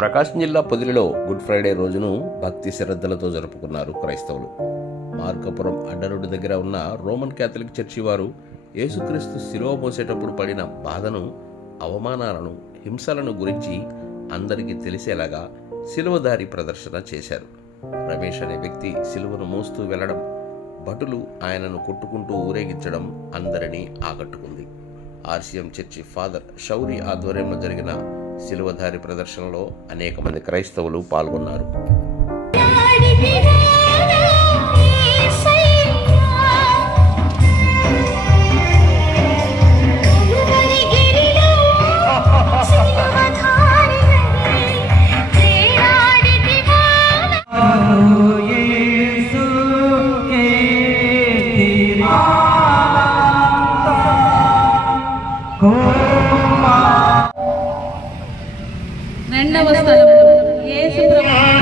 ప్రకాశం జిల్లా పొదిలిలో good Friday రోజును భక్తి శ్రద్ధలతో జరుపుకున్నారు క్రైస్తవులు. మార్కాపురం అడ్డరోడ్డు దగ్గర ఉన్న రోమన్ క్యాథలిక్ చర్చి వారు యేసుక్రీస్తు శిలువ మోసేటప్పుడు పడిన బాధను, అవమానాలను, హింసలను గురించి అందరికీ తెలిసేలాగా శిలువధారి ప్రదర్శన చేశారు. రమేష్ అనే వ్యక్తి శిలువను మోస్తూ వెళ్లడం, భటులు ఆయనను కొట్టుకుంటూ ఊరేగించడం అందరినీ ఆకట్టుకుంది. ఆర్సీఎం చర్చి ఫాదర్ షౌరి ఆధ్వర్యంలో జరిగిన శిలువధారి ప్రదర్శనలో అనేక మంది క్రైస్తవులు పాల్గొన్నారు. రెండవ స్థలం యేసు ప్రభు